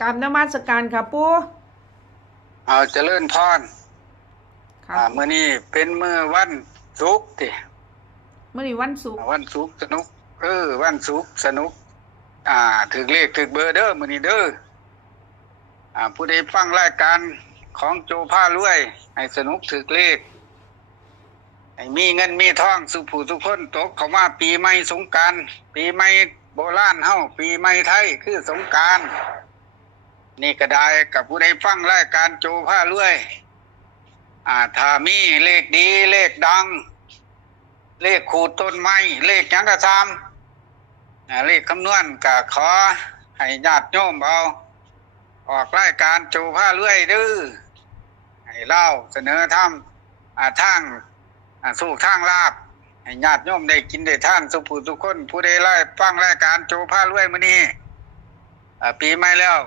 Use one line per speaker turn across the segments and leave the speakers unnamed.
กราบนมัสการค่ะปู
เอาเจริญพร
ค่ะ
อ่ามื้อนี้เป็นมื้อวันศุกร์ติ
เมื่อนี้วันศุกร์
วันศุกร์สนุก เออ วันศุกร์สนุก อ่าถึกเลขถึกเบอร์เด้อมื้อนี้เด้ออ่าผู้ใดฟังรายการของโจพารวย ให้สนุกถึกเลขให้มีเงินมีทองสุขผู้ทุกคนตกเข้ามาปีใหม่สงกรารปีใหม่โบราณเฮาปีใหม่ไทยคือสงกราร นี่ก็ได้กับผู้ใดฟังรายการโจพารวยอ่าถ้ามีเลขดี เลขดัง เลขขูดต้นไม้เลขยังกระซามเลขคำนวณก็ขอ ให้ญาติโยมเอาออกรายการโจผ้าเลื่อยเด้อให้เล่าเสนอทำอาทางอาสู่ทางลาบให้ญาติโยมได้กินได้ท่านสุภูทุกคน ผู้ใดไล่ฟังรายการโจผ้าเลื่อยมื้อนี้อ่ปีใหม่แล้ว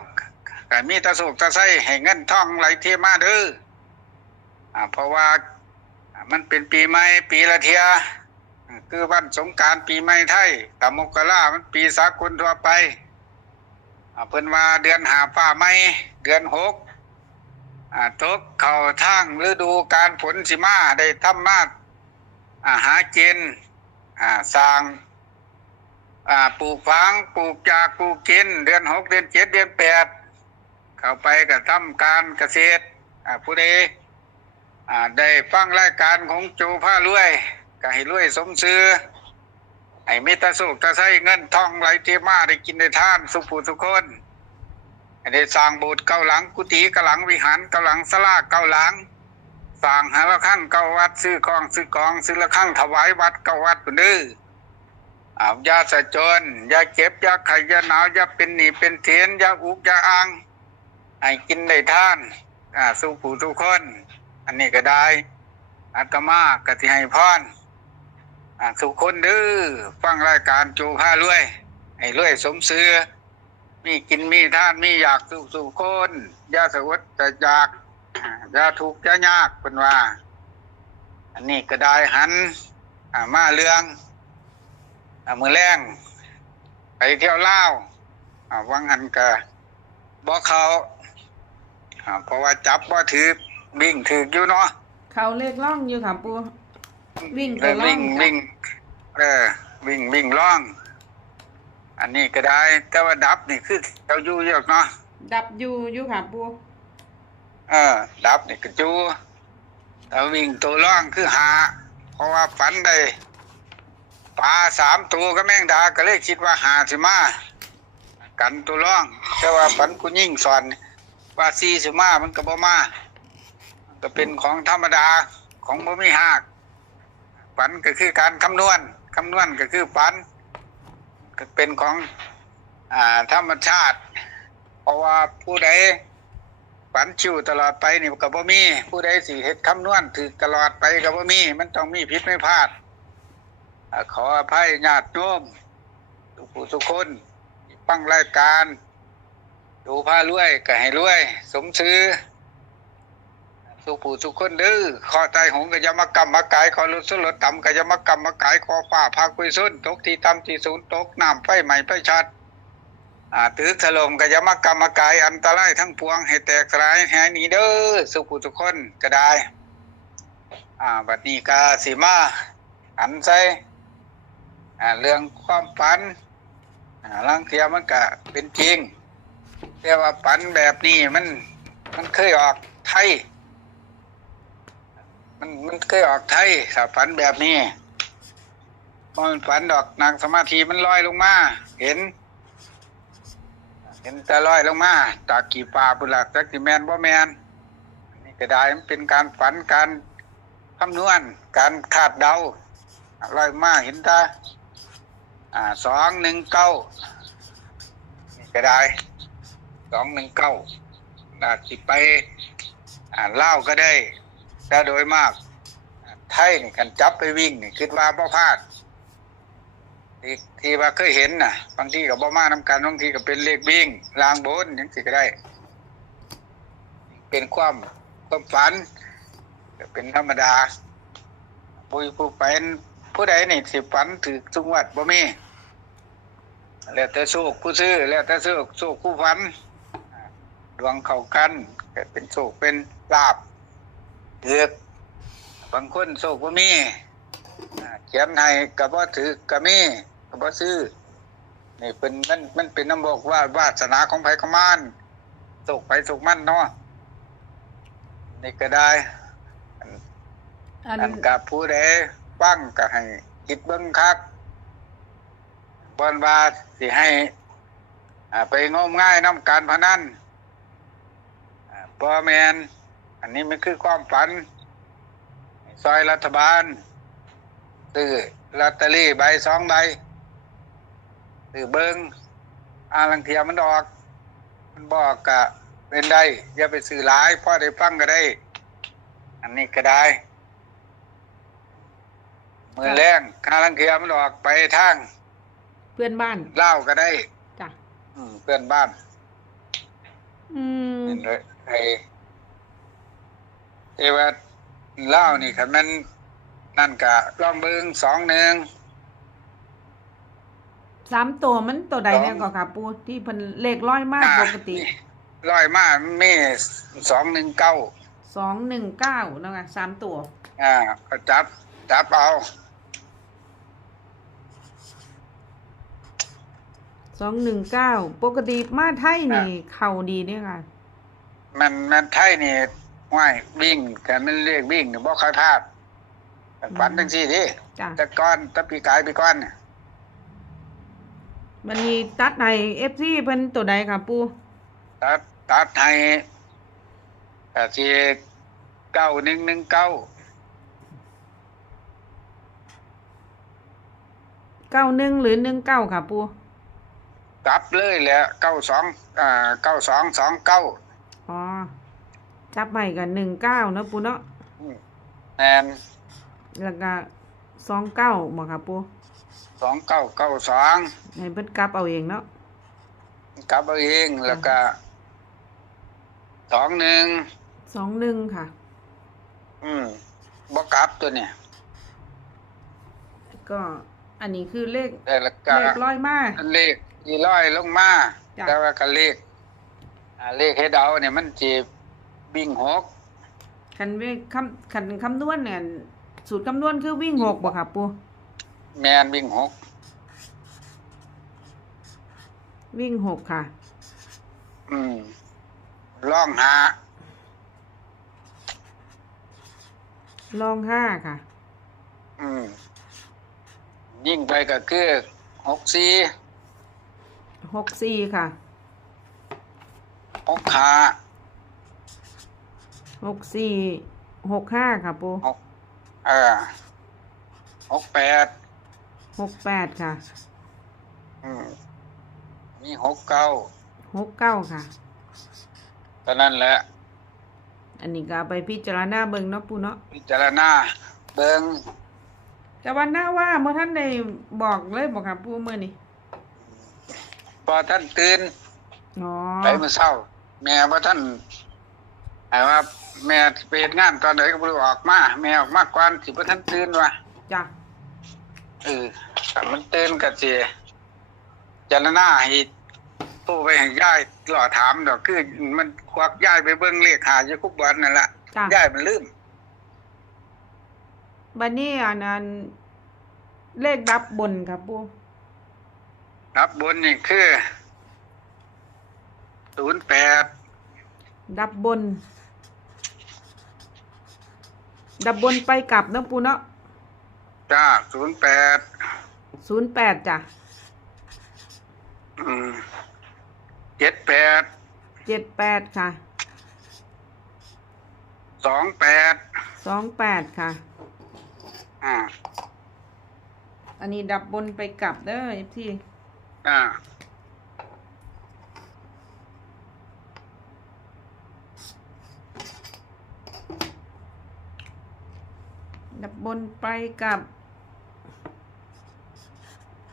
ก็มีตะสุกตะไส้ให้เงินทองไหลเทมาเด้ออ่าเพราะว่ามันเป็นปีใหม่ปีละเทียคือวันสงการปีใหม่ไทยตามกรามันปีสากลทั่วไปเพิ่นว่าเดือนหาฟ้าใหม่เดือนหกอ่าตกเข้าทางฤดูการฝนสิมาได้ทำมาอาหากินอ่าสร้างปลูกฝังปลูกจากปลูกกินเดือนหกเดือนเจ็ดเดือนแปด เข้าไปก็ทำการเกษตรผู้ใดได้ฟังรายการของโจผ้ารวยก็ให้รวยสมซื้อให้มีแตาสุกตาใช้เงินทองไหลเทมาได้กินได้ทานสุขผู้ทุกคนได้สร้างโบสถ์เก้าหลังกุฏิเก้าหลังวิหารเก้าหลังสลาเก้าหลังสร้างหาละข้างเก้าวัดซื้อของซื้อกองซื้อละข้างถวายวัดเก้าวัดปุ่นเด้ออาวยาสะจนยาเก็บยาไขยาหนาวยาเป็นหนีเป็นเทียนยาอุกยาอ่าง ให้กินได้ท่าน อ่าสุขผู้ทุกคน อันนี้ก็ได้อาตมาก็สิให้พรอ่าสุขคนดื้อฟังรายการจูผ้ารวยให้รวยสมเสือมีกินมีท่านมีอยากสุขสุขคนยาสวดแต่อยากยาทุกข์อย่ายากเป็นว่า อันนี้ก็ได้หันอ่ามาเรื่องอมือแรงไปเที่ยวเล่าวังหันก็บอกเขา อ่าเพราะว่าจับว่าถือวิ่งถืออยู่เนาะ
เขาเลขล่องอยู่ค่ะปูวิ่ง
เอ
ไป
อ
ล่อ
วิ่
ง
ง
จ้ะ
วิ่ง เออ วิ่งวิ่งล่อง อันนี้ก็ได้ แต่ว่าดับนี่คือเราอยู่เยอะเนาะ
ดับอยู่อยู่ค่ะปู
เออ ดับนี่ก็จูแต่วิ่งตัวล่องคือหา เพราะว่าฝันได้ปลาสามตัวก็แม่งดาก็เลยคิดว่าหาสิมากันตัวล่อง แต่ว่าฝันกูยิ่งสอน ว่าซีสิมามันก็บ่มามันก็เป็นของธรรมดาของบ่มีหากฝันก็คือการคำนวณคำนวณก็คือฝัน ก็เป็นของอ่าธรรมชาติ เพราะว่าผู้ใดฝันชิวตลอดไปนี่ก็บ่มี ผู้ใดสิเฮ็ดคำนวณถือตลอดไปก็บ่มี มันต้องมีผิดไม่พลาดขออภัยญาติโยมทุกผู้ทุกคนที่ฟังรายการ ดูพารวยก็ให้รวย สมซื้อ สุผู้สุคนเด้อขอใจหงก็จะมากำมากายขอลดสุดลดต่ำก็จะมากำมากายขอฟ้าพาคุยสุนตกที่ต่ำที่ศูนย์ตกน้ำไฟใหม่ไฟชัดอ่าตึกถล่มก็จะมากำมากายอันตรายทั้งปวงให้แตกสลายแหายหนีเด้อสุผู้สุคนก็ได้อ่าบัดนี้กาสีมาอันใส่อ่าเรื่องความฝันอ่าลังเทียมันก็เป็นจริง แต่ว่าฝันแบบนี้มัน มันเคยออกไทย มันมันเคยออกไทยถ้าฝันแบบนี้พอมันฝันดอกนางสมาธิมันลอยลงมา เห็น เห็นแต่ลอยลงมาจากกี่ป่าบุหลักจากกี่แมนบ่แมนนนี่ก็ได้มันเป็นการฝันการคำนวณการคาดเดาลอยมาเห็นตาอ่าสองหนึ่งเก้านี่ก็ได้ สองหนึ่งเก้าอาจสิไปอ่าเล่าวก็ได้แต่โดยมากอ่าไทยนี่กันจับไปวิ่งนี่คิดว่าบ่พลาดที่ที่ว่าเคยเห็นน่ะ บางทีกับบ่มานํกันบางทีก็เป็นเลขวิ่งลางบนยังสิก็ได้ เป็นความความฝันก็เป็นธรรมดาผู้ผู้เป็นผู้ใดนี่สิฝันถือทุกงวัดบ่มีแล้วแต่โชคผู้ซื้อแล้วแต่โชคโชคผู้ฝัน ดวงเข้ากันก็เป็นโชคเป็นลาบเถือกบางคนโชคบ่มีอ่าเขียนให้ก็บ่ถือก็มีก็บ่ซื้อนี่เป็นมันมันเป็นน้ำบอกว่าวาสนาของไผของมันโชคไปโชคมันเนาะนี่ก็ได้
อัน
อันกับผู้ใดฟังก็ให้คิดเบิ่งคักบอนว่าสิให้อ่าไปงมง่ายน้ำการพนัน อ่าบ่แมน อันนี้มันคือความฝัน ซอยรัฐบาลซื้อลอตเตอรี่ใบสองใบซื้อเบิงอาลังเทียมันออก มันบอกกะเป็นได้ อย่าไปซื้อหลายพ่อได้ฟังก็ได้ อันนี้ก็ได้มือแรงคาลังเทียมันออกไปทาง
เพื่อนบ้าน
เล่าวก็ได้
จ้ะ
อืมเพื่อนบ้าน
อืม
เห็นเลย ไอ้เอว่าเล่านี่คันมันนั่นกะล่องเบิงสองหนึ่ง
สามตัวมันตัวใดเนี่ย
สอง
ก็ค่ะปูที่เพิ่นเลขร้อยมากปกติ
ร้อยมากเมีสองหนึ่งเก้า
สองหนึ่งเก้านะคะสามตัว
อ่าก็จับจับเอา
สองหนึ่งเก้าปกติมาไทยนี่เข่าดีเนี่ยค่ะ
มันมันไทยนี่ว่ายวิ่งกันมันเรียกวิ่งบ่ค่อยพลาดฝันทั้งสี่ดิ
จ้ะ
แต่ก้อนแตะปีกายปีก้อนเนี่ย
มันมีตัดในเอฟซีเพิ่นตัวใดค่ะปู
ตัดตัดให้ก็สิเก้าหนึ่งหนึ่งเก้า
เก้าหนึ่งหรือหนึ่งเก้าค่ะปู
กลับเลยแหละเก้าสองอ่าเก้าสองสองเก้า
อ๋อ จับใหม่กันหนึ่งเก้าเนาะปูเนาะ
แอน
แล้วก็สองเก้าบอกค่ะปู
สองเก้าเก้าสอง
ให้เพิ่นกลับเอาเองเนาะ
กลับเอาเองแล้วก็สองหนึ่ง
สองหนึ่งค่ะ
อืมบ่กลับตัวเนี่ย
ก็อันนี้คือเลข
แต่ละก็
เลขร้อยมาก
เลขยี่ร้อยลงมา
จ้ะ
แต่ว่าก็เลข อ่าเลขให้เดาเนี่ยมันจีบิ่งหก
คันเวคำคันคำนวณเนี่ยสูตรคำนวณคือวิ่งหกบ่ค่ะปู
แมนบิ่งหก
วิ่งหกค่ะ
อืมล่องหา
ลองห้าค่ะ
อืมยิ่งไปก็คือหกสี่
หกสี่ค่ะ
หกขา
หกสี่หกห้าค่ะปู
หกเออหกแปด
หกแปดค่ะ
อืมมีหกเก้า
หกเก้าค่ะ
ตอนนั้นแหละ
อันนี้ก็เอาไปพิจารณาเบิ่งเนาะปูเนาะ
พิจารณาเบิง
แต่วันหน้าว่าเมื่อท่านได้บอกเลยบอกค่ะปูเมื่อนี้
พอท่านตื่น
อ๋อ
ไปเมื่อเช้า แม่ว่าท่านไอ้ว่า แม่ไปเฮ็ดงานตอนไหนก็บ่รู้ออกมา แม่ออกมาก่อนสิบ่ท่านตื่นว่ะ
จ้ะ
เออถ้ามันตื่นก็สิจารณาให้โทรไปให้ยายหล่อถามดอกคือ มันควักยายไปเบิ่งเลขหาอยู่คุกวันนั่นล่ะ
จ้ะ
ยายมันลืม
บันนี้อันนั้นเลขดับบนครับปู
รับบนนี่คือ 08
ดับบน ดับบนไปกลับเนาะปูเนาะ
จ้า08
ศูนย์แปดจ้ะ
อืม78
เจ็ดแปดค่ะ
28
สองแปดค่ะ
อ่า
อันนี้ดับบนไปกลับเด้อที่
อ่า
บบนไปกลับ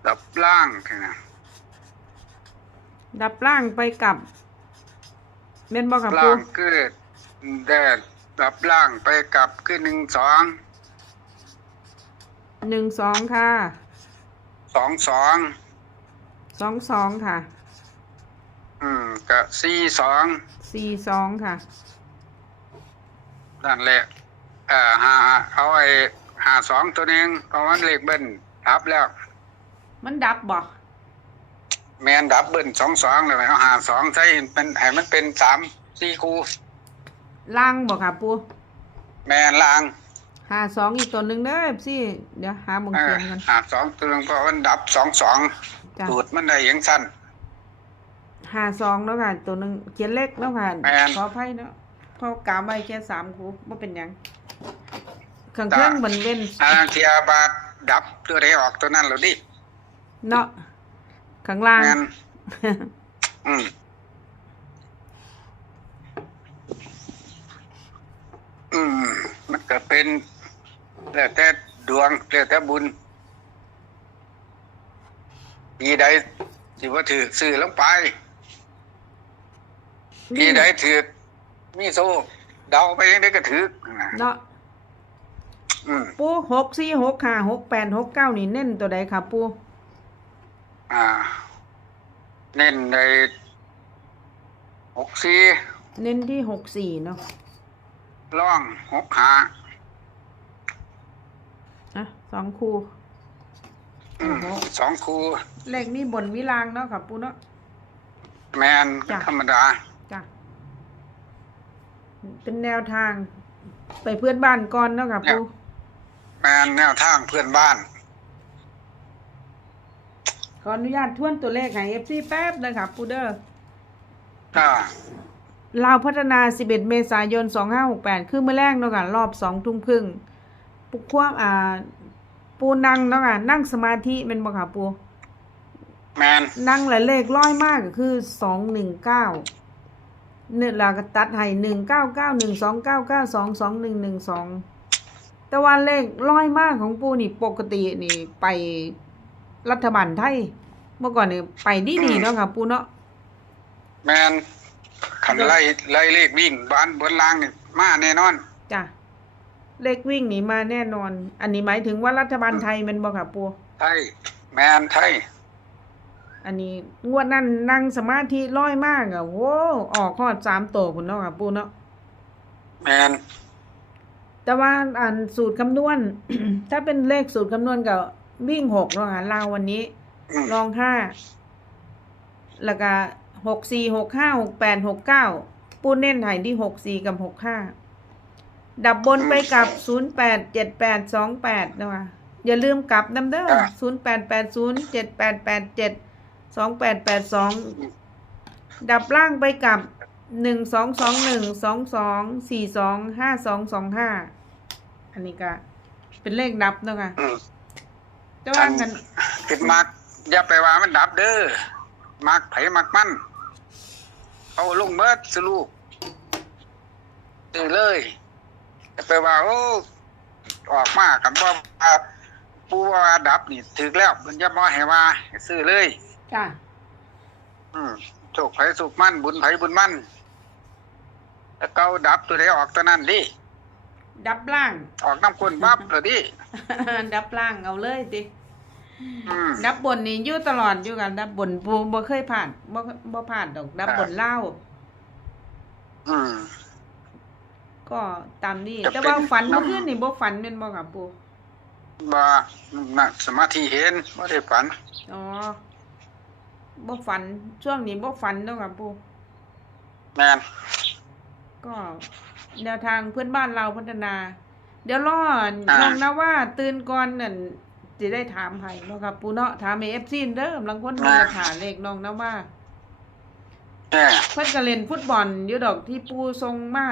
ดับล่างแค่นั้น
ดับล่างไปกลับเม่นบอกกับ
ล่า
ปู
งคือแดดดับล่างไปกลับคือหนึ่งสอง
หนึ่งสองค่ะ
สองสอง
สองสองค่ะ
อืมกับสี่สอง
สสี่สองค่ะ
นั่นแหละ เอ่อหาเอาไอ้หาสองตัวหนึงเพราะมันเลขเบิ้ลทับแล้ว
มันดับบ่
แมนดับเบิ้ลสองสองเลยเอาหาสองใช้เป็นให้มันเป็นสามสี่คู
ล่างบ่ค่ะปู
แมนลาง
หาสองอีกตัวหนึ่งเด้อพี่เดี๋ยวหาบง
เอ
เขี
อย
นกัน
หาสองตัวหนึงเพราะมันดับสองสอง
จ้ะ
สูตรมันได้อยังสั้น
หาสองแล้วค่ะตัวหนึ่งเขียนเล็กแล้วค่ะ
แม่น
ขออภัยเนาะเพอกาไว้แค่สามครูว่าเป็นหยัง เครื่องเครื่องมันเว้น
อาเทียบาทดับตัวใดออกตัวนั้นแล้วดิ
เนาะข้างล่าง
แมนอืมอืมมันก็เป็นแล้วแต่ดวงแล้วแต่บุญปีใดสิว่าถือสื่อลงไปปีใดถือมีโซ่เดาไปยังได้ก็ถือ
เนาะ
อืม
ปูหกสี่หกห้าหกแปดหกเก้านี่เน้นตัวใดค่ะปู
อ่า เน้นในหกสี่
เน้นที่หกสี่เนาะ
ล่องหกหา
อะสองคู
อืมสองคู
เลขมีบนมีลางเนาะค่ะปูเนาะ
แมน
จ้ะ
ธรรมดา
จ้ะเป็นแนวทาง ไปเพื่อนบ้านก่อนเนาะค่ะปู
แมนแนวทางเพื่อนบ้าน
ขออนุญาตทวนตัวเลขให้เอฟซีแป๊บเลยค่ะปูเดอร์
ก็
ลาวพัฒนา 11 เมษายน 2568 คือเมื่อแรกเนาะค่ะ รอบ2ทุ่มครึ่งปุกควบอ่า ปูนั่งเนาะค่ะ นั่งสมาธิเป็นบ่ค่ะปู
แมน
นั่งหลายเลขร้อยมากก็คือ 219เนี่ยเราก็ตัดให้1991299222112 แต่ว่าเลขร้อยมากของปูนี่ปกตินี่ไปรัฐบาลไทย เมื่อก่อนนี่ไปดีๆเนาะค่ะปูเนาะ
แมนขันไล่ไล่เลขวิ่งบ้านบนล่างนี่มาแน่นอน
จ้ะ เลขวิ่งหนีมาแน่นอน อันนี้หมายถึงว่ารัฐบาลไทยแมันบอกค่ะปู
ไทย แมนไทย
อันนี้งวดนั้นนั่งสมาธิร้อยมากอะโว้ออกฮอดสามโตคุณเนาะค่ะปูเนาะ
แมน
แต่ว่าอันสูตรคำนวณ ถ้าเป็นเลขสูตรคำนวณกับวิ่งหกเนาะค่ะลาววันนี้ลองห้าแล้วก็หกสี่หกห้าหกแปดหกเก้าปูเน้นใหายที่หกสี่กับหกห้าดับบนไปกับศูนย์แปดเจ็ดแปดสองแปดนะคะอย่าลืมกลับน้ำเด้อศูนย์แปดแปดศูนย์เจ็ดแปดแปดเจ็ดสองแปดแปดสองดับล่างไปกับหนึ่งสองสองหนึ่งสองสองสี่สองห้าสองสองห้า อันนี้ก็เป็นเลขดับเนาะค่ะ
อืม
แต่ว่ากัน
คิดมักอย่าไปว่ามันดับเด้อมักไผมักมันเอาลงเบิดสลูกซื้อเลยอย่าไปว่าโอ้ออกมากันว่าปูว่าดับนี่ถึกแล้ว มันอย่ามาให้ว่าให้ซื้อเลย
จ้ะ
อืมโชคไผสุขมันบุญไผบุญมันแล้วเกาดับตัวใดออกตัวนั้นดิ
ดับล่าง
ออกน้ำก้นบับเลยดิ
ดับล่างเอาเลยติ
อืม
ดับบนนี่อยู่ตลอดอยู่กัน ดับบนปูบ่เคยผ่านบ่บ่ผ่านดอก ดับบนเล่าว
อืม
ก็ตามนี้
จะ
แต่ว่า
เป็น
ฝันเมื่อ
น้ำ
คืนนี่บ่ฝันเป็นบ่ครับปู
บ่น่ะสมาธิเห็นบ่ได้ฝัน
อ๋อบ่ฝันช่วงนี้บ่ฝันเนาะครับปู
แม่น
ก็ แนวทางเพื่อนบ้านเราพัฒนา เดี๋ยวรอ
อ่า
น้องนะว่าตื่นก่อนนั่นสิได้ถามไผเนาะครับปูเนาะถาม AFC เด้อบางคนมีถามเลขน้องนะว่า
แน่
เพิ่นก็เล่นฟุตบอลอยู่ดอกที่ปูทรงไม้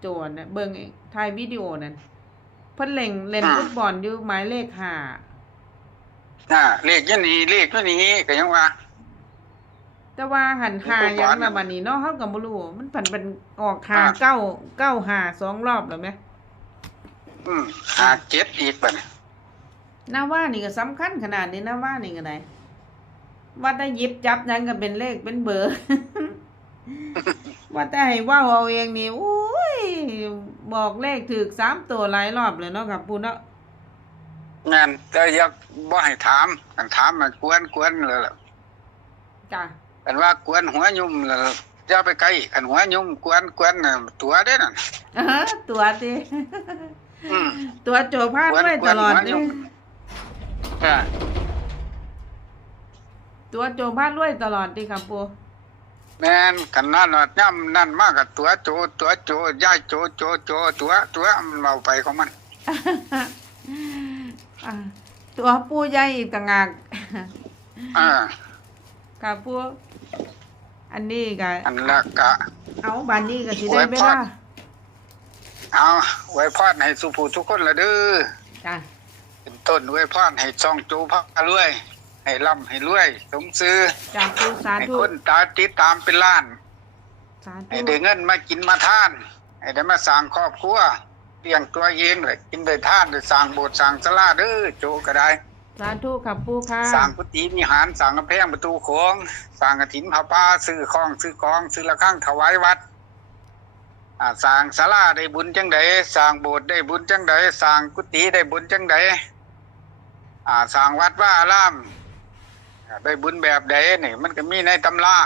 โจรน่ะเบิ่งถ่ายวิดีโอนั่นเพิ่นเล่นเล่นฟุตบอลอยู่หมายเลขห้า
อ่าเลขอยันนี้เลขตัวนี้ก็ยังว่า
แต่ว่าหันหา
ฟุตบ
ยั
องล
ละบัดนี้เนาะเฮาก็บ่รู้มันผันเป็นออกหา
อ่า
เก้าเก้าหาสองรอบแล้วแหม
อืมหาเจ็ดอีกบัดนี้
น่าว่านี่ก็สำคัญขนาดนี้นะว่านี่ก็ได้ว่าถ้าหยิบจับหยังก็เป็นเลขเป็นเบอร์ ว่าแต่ให้เว้าเอาเองนี่โอ้ยบอกเลขถูกสามตัวหลายรอบเลยเนาะครับปูเนาะ
แม่นแต่อยักบ่ให้ถามกันถามมันกวนกวนเลยล่ะ
จ้ะ
กันว่ากวนหัวยุ่มแล้วจะอย่าไปไกลขันหัวยุ่มกวนกวนน่ะตัวเด้น่ะ
เออตัวติ
อืม
ตัวโจพาดด้วยตลอด
กวน
เล
หัวยุ่
ย
มอ่า
ตัวโจพาดด้วยตลอดดิครับปู
แม่นขันนั่นว่าย่ำนั่นมากกับตัวโจตัวโจย่ายโจโจโจตัวตัวมันเมาไปของมัน
อะตัวปูใหญ่อีกต่างหาก
อ่า
ครับปู อันนี้ก็
อันละกะ
เอาบานนี้ก็สิได้
ไว้
เว
พอ
ลา
ดเอาไว้พอดให้สุภูทุกคนละเด้อ
จ้ะ
เป็นต้นไว้พอดให้ช่องโจพารวย ให้ร่ำให้รวยสมซื้อ
จากปูสา
ให้
ธุ
คนตาติดตามเป็นล้าน
สาธุ
ให้ได้เงินมากินมาทาน ให้ได้มาสร้างครอบครัวเลี้ยงตัวเองเลยกินได้ทานได้สร้างโบสถ์สร้างศาลาเด้อโจก็ได้
สาธุครับปูค่ะ
สร้างกุฏิวิหารสร้างกำแพงประตูโขงสร้างกฐินผ้าป่าซื้อของซื้อกองซื้อละข้างถวายวัดอ่าสร้างศาลาได้บุญจังใดสร้างโบสถ์ได้บุญจังใดสร้างกุฏิได้บุญจังใดอ่าสร้างวัดว่าอารามอ่าได้บุญแบบใดนี่มันก็มีในตำรา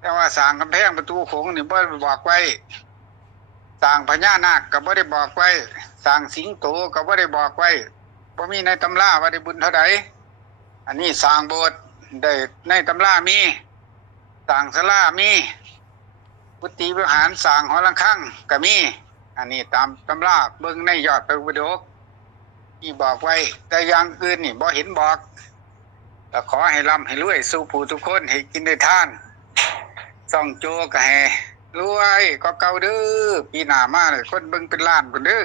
แต่ว่าสร้างกำแพงประตูโขงนี่บ่ได้บอกไว้สร้างพญานาคก็บ่ได้บอกไว้สร้างสิงโตก็บ่ได้บอกไว้ บ่มีในตำราว่าได้บุญเท่าใดอันนี้สร้างโบสถ์ได้ในตำรามีสร้างศาลามีกุฏิวิหารสร้างหอระฆังก็มี อันนี้ตามตำราเบิ่งในยอดพระอุปโดกที่บอกไว้ แต่อย่างอื่นนี่บ่เห็นบอกก็ขอให้ร่ำให้รวย สู่ผู้ทุกคนให้กินได้ท่านส่องโจก็ให้รวยก็เก่าเด้อปีหน้ามาเลยคนเบิ่งเป็นล้านคนเด้อ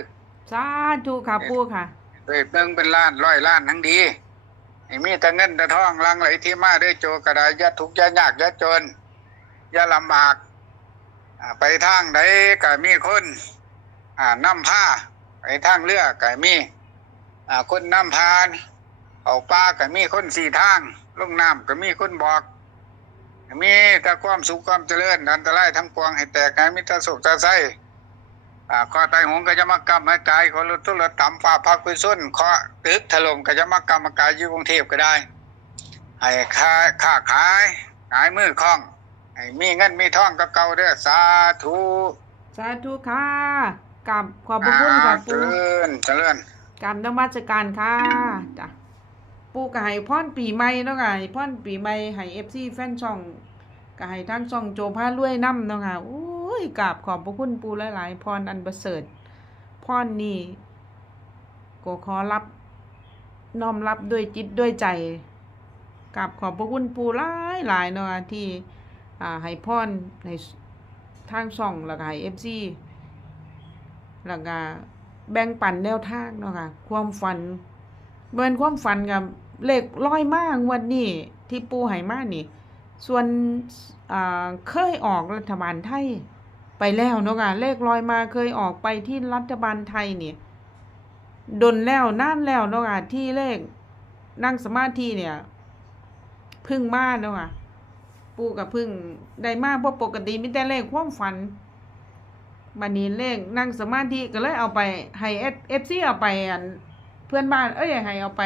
สาธุครับปูค่ะ
เฮ้ยเบิ่งเป็นล้านร้อยล้านทั้งดีมีแต่เงินแต่ทองลังไหลที่มาด้วยโจกระไดอย่าทุกข์อย่ายากย่าจนย่าลำบากไปทางใดก็มีคนอ่านำผ้าไปทางเรือก็มีคนนำพานเอาปลาก็มีคนสี่ทางลงน้ำก็มีคนบอกมีแต่ความสุขความเจริญอันตรายทั้งปวงให้แตกให้มิตรสุขตาไส้อ่ ข้อไตหงก็จะมากรรมให้กายคนรถตุลต่ำฟ้าพักไปส้นข้อตึกถล่มก็จะมากรรมกายอยู่กรุงเทพก็ได้ให้ค้าค้าขายขายมือคล่องให้มีเงินมีทองกับเก่าเด้อสาธุ
สาธุค่ะกับขอบพระคุณครับ
เจ
ปู
ริญเจริญ
กรรมนมัสการค่ะจ้ะปูก็ให้พรปีใหม่เนาะค่ะให้พรปีใหม่ให้ FC แฟนช่องก็ให้ทั้งช่องโจพารวยนํเนาะค่ะโอ้ ยกราบขอบพระคุณปูหลายๆพรอันประเสริฐพรนี่ก็ขอรับน้อมรับด้วยจิตด้วยใจกราบขอบพระคุณปูหลายหลายๆเนาะที่อ่าให้พรในทางช่องแล้วก็ให้ FC แล้วก็แบ่งปันแนวทางเนาะค่ะความฝันเบิ่นความฝันกับเลขร้อยมากวันนี้ที่ปูให้มากนี่ ส่วนอ่าเคยออกรัฐบาลไทย ไปแล้วเนาะค่ะเลขลอยมาเคยออกไปที่รัฐบาลไทยเนี่ยดนแล้วนานแล้วเนาะค่ะที่เลขนั่งสมาธิเนี่ย พึ่งมาเนาะค่ะปูกับพึ่งได้มากเพราะปกติมีแต่เลขความฝันบันนี้เลขนั่งสมาธิก็เลยเอาไปให้เอฟซีเอาไปอันเพื่อนบ้านเอ้ยให้เอาไป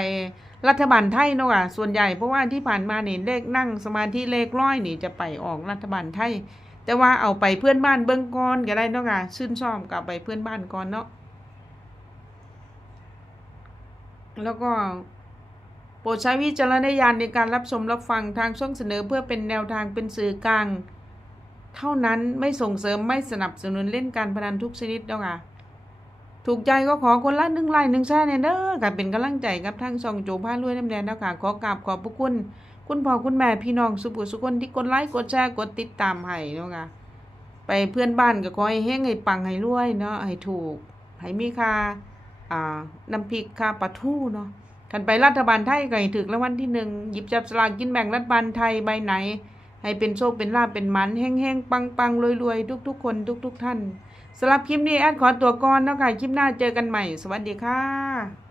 รัฐบาลไทยเนาะค่ะส่วนใหญ่เพราะว่าที่ผ่านมาเนี่ยเลขนั่งสมาธิเลขร้อยนี่จะไปออกรัฐบาลไทย แต่ว่าเอาไปเพื่อนบ้านเบิ้องก่อนก็ได้เนาะค่ะชื่นชอบกับไปเพื่อนบ้านก่อนเนาะแล้วก็โปรดใช้วิจารณญาณในการรับชมรับฟังทางช่องเสนอเพื่อเป็นแนวทางเป็นสื่อกลาง เท่านั้นไม่ส่งเสริมไม่สนับสนุนเล่นการพนันทุกชนิดเนาะค่ะถูกใจก็ขอคนละหนึ่งไลค์หนึ่งแชร์เนี่ยเด้อค่ะเป็นกำลังใจกับทั้งช่องโจพารวยน้ำแดงเนาะค่ะขอกราบขอบพระคุณ คุณพ่อคุณแม่พี่น้องสุภุสุคนที่กดไลค์กดแชร์กดติดตามให้เนาะค่ะไปเพื่อนบ้านก็ขอให้เฮงให้ปังให้รวยเนาะให้ถูกให้มีค่าอ่าน้ำพริกค่าปลาทูเนาะกันไปรัฐบาลไทยก็ให้ถึกรางวัลที่หนึ่งหยิบจับสลากกินแบ่งรัฐบาลไทยใบไหน ให้เป็นโชคเป็นลาภเป็นมันแห้งๆปังๆรวยๆทุก ๆ คนทุก ๆ ท่านสำหรับคลิปนี้แอดขอตัวก่อนเนาะคะคลิปหน้าเจอกันใหม่ สวัสดีค่ะ